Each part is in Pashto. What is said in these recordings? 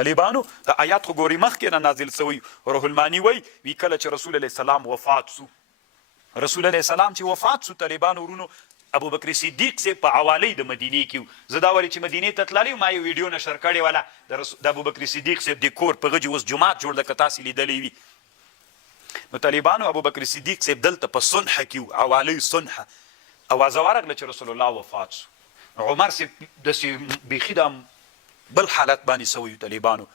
طالبانو د آیات خو ګوري مخکې نه نازل سوی روح المانی وی کله چې رسول الله سلام وفات سو رسول الله سلام چې وفات سو طالبانو ورونو ابوبکر صدیق سے په حواله د مدینې کې زه دا وایي چې مدینې ته تللی ما یو ویډیو نشر کړې وله د ابوبکر صدیق صاحب د کور په غجې اوس جومات جوړ ده که تاسې لیدلی وي نو طالبانو ابوبکر صدیق صاحب دلته په صنح کې و حواله صنح اوازه ورغله چې رسول الله وفات سو عمر صاحب داسې بیخي دا بل حالت باندې سوی طالبانو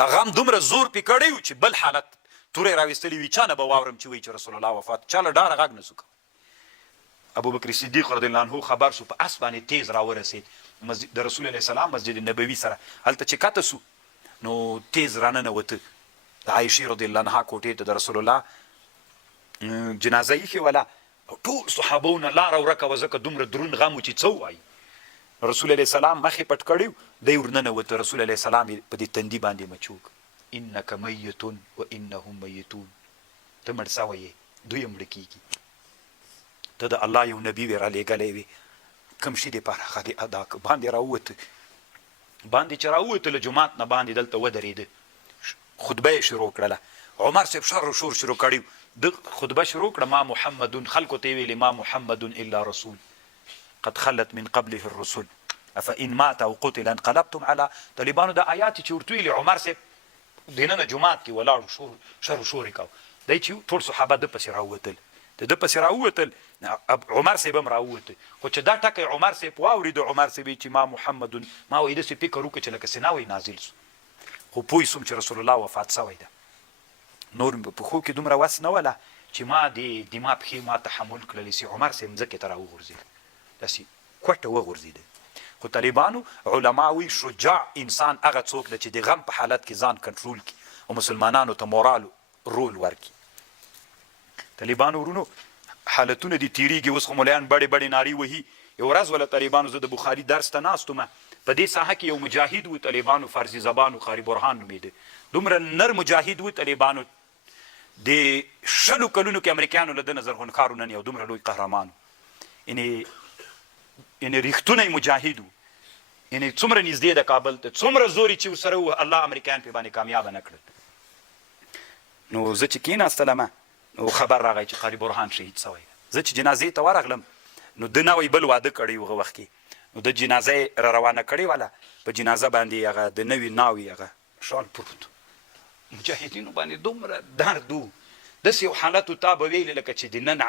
دا غم دومره زور پې کړی و چې بل حالت تورې راویستلي وي چا نه به واورم چې وایي چې رسول الله وفات چا له ډاره غږ نه سو کولی ابوبکر صدیق رضی الله عنه خبر سو په اس باندې تیز راورسېد د رسول الله سلام مسجد نبوي سره هلته چې کته سو نو تیز راننوته د عایشې رضی الله عنها کوټې ته د رسول الله جنازه ایښې وله ټول صحابونه لاره ورکه وه ځکه دومره دروند غم و چې څه ووایي رسول الله سلام مخې پټ کړی دی ورننوته رسول الله سلام په دې تندي باندې مچوک انک میت و انهم میتون ته مړ سوی یې دوی مړه کېږي ته د الله یو نبي وی رالیږلی وي کوم شي دپاره هغه دې ادا که باندې راووته باندې چې راووته له جومات نه باندې دلته ودرېده خطبه یې شروع کړله عمر صاحب شر و شور شروع کړی د خطبه شروع کړه ما محمد خلکو ته یې ویلې ما محمد الا رسول قد خلت من قبله الرسل افان مات او قتل انقلبتم على طالبانو د آیات چې ورته ویلې عمر صاحب دننه جومات کې ولاړو شر و شور یې کوه دی چې ټول صحابه ده پسې راووتل د ده پسې راووتل عمر صاحب هم راووته خو چې دا ټکی عمر صاحب واورېد عمر صاحب چې ما محمد ما وایي داسې فکر وکړه چې لکه سنا وایي نازل سو خو پوه سوم چې رسول الله وفات سوی ده نور مې په پښو کې دومره وس نه وله چې ما د ما پښې ما تحمل کړلی سي عمر صاحب مځکې ته راوغورځېد داسې کوټه وغورځېده خو طالبانو علما وایي شجاع انسان هغه څوک ده چې د غم په حالت کې ځان کنټرول کړي او مسلمانانو ته مورال رول ورکړي طالبانو ورونو حالتونه دي تیریږي اوس خو ملیان بړې بړې نارې وهي یو ورځ وله طالبانو زه د بخاري درس ته ناست وم په دې ساحه کې یو مجاهد و طالبانو فارسي زبان و قاري برهان نومېده دومره نر مجاهد و طالبانو د 100 کلونو کې امریکایانو له ده نه زرغونکارو نن یو دومره لوی قهرمان یعنې رښتونی مجاهد و یعنې څومره نږدې د کابل ته څومره زوري چې ورسره و الله امریکایان پرې باندې کامیابه نه کړل نو زه چې کېناستلمه نو خبر راغی چې قاري برهان شهید سوی زه چې جنازې ته ورغلم نو ده نوی بل واده کړی و هغه وخت کې نو د جنازه یې را روانه کړې وله په جنازه باندې هغه د نوي ناوي هغه شال پروت مجاهدینو باندې دومره درد و داسې یو حالت و تا به ویلې لکه چې د نن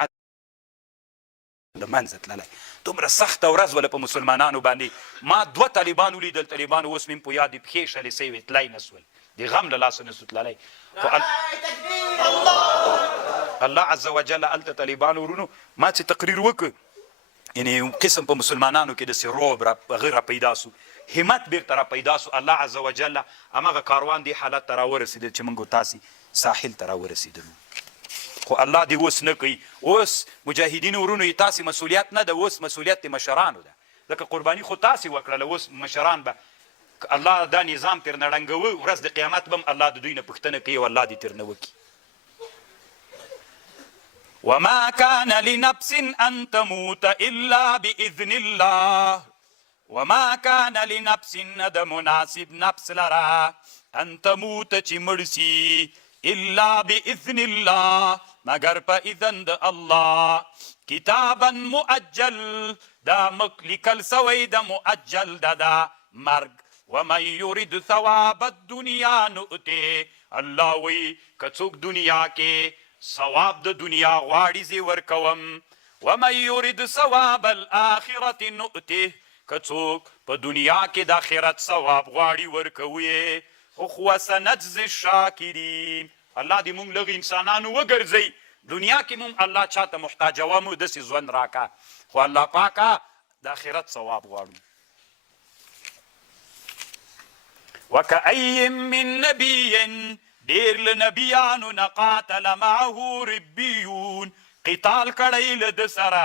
د منځه تللی دومره سخته ورځ وله په مسلمانانو باندې ما 2 طالبان ولیدل طالبانو اوس مې په یاد پښې شلې سوي تللی نه سول د غم له لاسه نه سو تللی الله عز وجل هلته طالبانو ورونو ما چې تقریر وکړ یعنې قسم په مسلمانانو کې داسې روب هغه را پیدا سو همت بیرته را پیدا سو الله عز وجل همغه کاروان دې حالت ته راورسېدل چې موږ تاسې ساحل ته راورسېدلو خو الله دې اوس نه کوي اوس مجاهدینو ورونو یې تاسې مسؤلیت نه ده اوس مسؤلیت د مشرانو ده ځکه قرباني خو تاسې وکړله اوس مشران به الله دا نظام تر نه ړنګوه ورځ د قیامت به هم الله د دوی نه پوښتنه کوي او الله دې تر نه وکړي وما كان لنفس أن تموت إلا بإذن الله وما كان لنفس ند مناسب نفس لرا أن تموت چی مرسی إلا بإذن الله مگر پا إذن د الله كتابا مؤجل دا مکلکل سوی دا مؤجل دا مرگ ومن يرد ثواب الدنيا نؤته الله وی کڅوک دنیا کې ثواب د دنیا غواړي زی ورکوم ومن يرد ثواب الاخرة نؤته که څوک په دنیا کې د آخرت ثواب غواړي ورکوي خو سنجزي الشاکرین الله دې موږ لږ انسانانو وګرځئ دنیا کې موږ الله چاته محتاجوه مو داسې ژوند راکه خو الله پاکه د آخرت ثواب غواړو وکأی من نبی ډېر له نبیانو نه قاتل معه ربیون قتال کړی له ده سره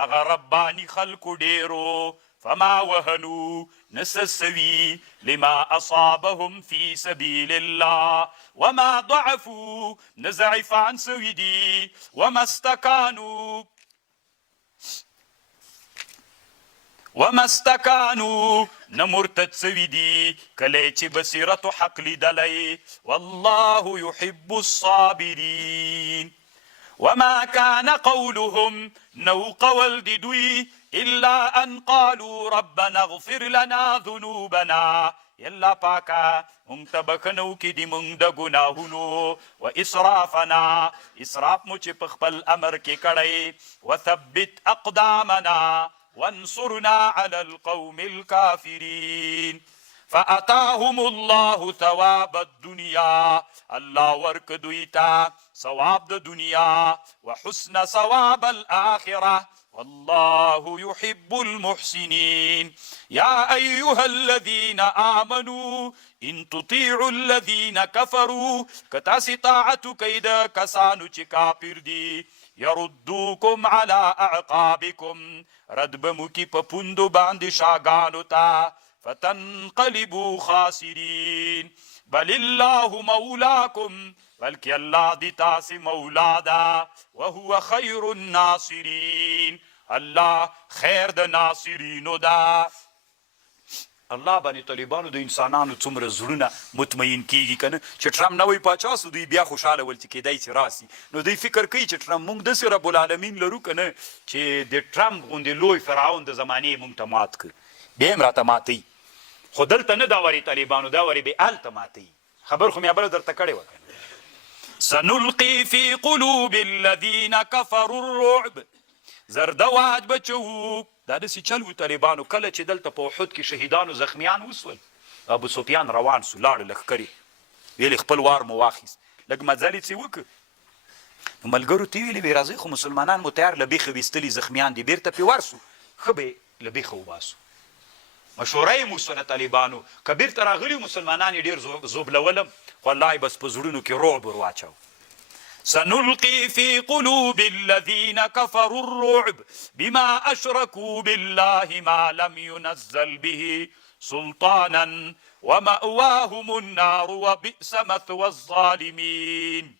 هغه رباني خلکو ډېرو فما وهنوا نسسوي لما أصابهم في سبيل الله وما ضعفوا نزعفان سويدي وما استكانوا وما استکانو نه مرتد سوي دي کله چې بصیرت حق لیدلی والله يحب الصابرین وما كان قولهم نو قول دي دوی الا ان قالوا ربنا اغفر لنا ذنوبنا یلا پاکا مونږ ته بخنو کې دي مونږ د ګناهونو و اسرافنا اسراف مو چې په خپل امر کې کړی وثبت اقدامنا وانصرنا على القوم الكافرين فأتاهم الله ثواب الدنيا الله ورک دویتا ثواب د دنیا وحسن ثواب الآخرة والله يحب المحسنين يا أيها الذين آمنوا إن تطيعوا الذين كفروا کتاسی طاعتو کید کسانو چی کافر دی يردوكم على أعقابكم رد بمکی په پوندو باندې شاگانو تا فتنقلبوا خاسرين بل الله مولاكم بلکې الله دی تاسې مولا دا وهو خير الناصرين الله خیر د ناصرینو دا الله باندې طالبانو د انسانانو څومره زړونه مطمئن کیږي کنه چې ټرمپ نوی پاچا سو دوی بیا خوشاله ول چې کیدای شي راسي نو دوی فکر کوي چې ټرمپ موږ داسې رب العالمین لرو کنه چې د ټرمپ غوندې لوی فرعون د زمانې موږ ته مات کړ بیا هم راته ماتوي خو دلته نه دا واري طالبانو دا واري بې هلته ماتوي خبر خو مې بله درته کړې وه سنلقي في قلوب الذين كفروا الرعب زردواج بچو دا داسې چل و طالبانو کله چې دلته په احد کې شهیدانو زخمیان وسول ابو سفیان روان سو لاړ لښکرې ویلې خپل وار مو واخیست لږ مزل یې وکړ نو ملګرو ته ویلې وې راځئ خو مسلمانان مو تیار له بیخه ویستلي زخمیان دي بیرته پې ورسو ښه به له بیخه وباسو مشوره یې موسونه طالبانو که بیرته راغلي مسلمانان یې ډېر زوبلولم خو الله یې بس په زړونو کې رعب ور واچو سنلقي في قلوب الذين كفروا الرعب بما أشركوا بالله ما لم ينزل به سلطانا ومأواهم النار وبئس مثوى الظالمين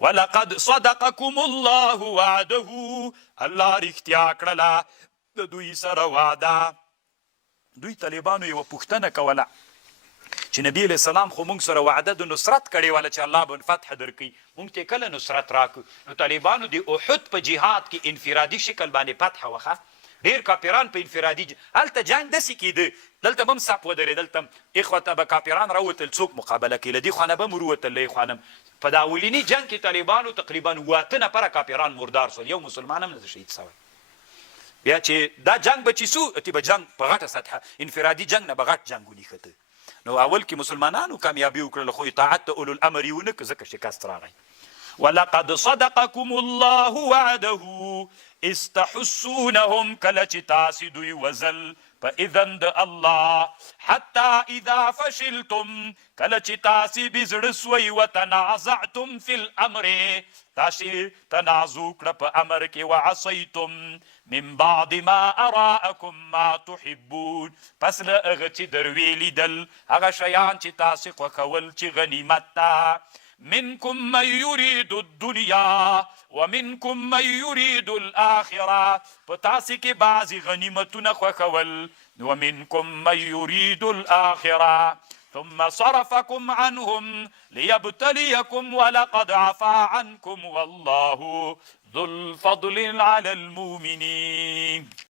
ولقد صدقكم الله وعده الله رښتیا کړله د دوی سره وعده دوی طالبانو یوه پوښتنه کوله چې نبی علیه السلام خو موږ سره وعده د نصرت کړې وله چې الله به فتح درکوي موږ ته کله نصرت راکړو نو طالبانو د احد په جهاد کې انفرادي شکل باندې فتح وخه ډېر کافران په انفرادي هلته جنګ داسې کېده دلته به هم صف ودرېدل دلته اخوته به کافران راوتل څوک مقابله کوي له دې خوا نه به هم وروتل له خوا په دا اولیني جنګ کې طالبانو تقریبا 8 نفره کافران مردار سول یو مسلمان هم نه شهید سوی بیا چې دا جنګ به چې سو اتې به جنګ په غټه سطحه انفرادي جنګ نه به غټ جنګ ونیښته نو اول کې مسلمانانو کامیابي وکړله خو اطاعت د اولو الامر یې ونه کړه ځکه شکست راغی ولقد صدقكم الله وعده استحسونهم کله چې تاسې دوی وزل په اذن د الله حتی اذا فشلتم کله چې تاسې بې زړه سوئ وتنازعتم فی الامر تاسې تنازع کړه په امر کې وعصیتم من بعد ما اراءکم ما تحبون پس له هغه چې در ویې لیدل هغه شیان چې تاسې خوښول چې غنیمت ته منکم من یرید الدنیا ومنکم من یرید الاخره په تاسې کې بعضې غنیمتونه خوښول ومنکم من یرید الاخره ثم صرفكم عنهم ليبتليكم ولقد عفا عنكم والله ذو الفضل على المؤمنين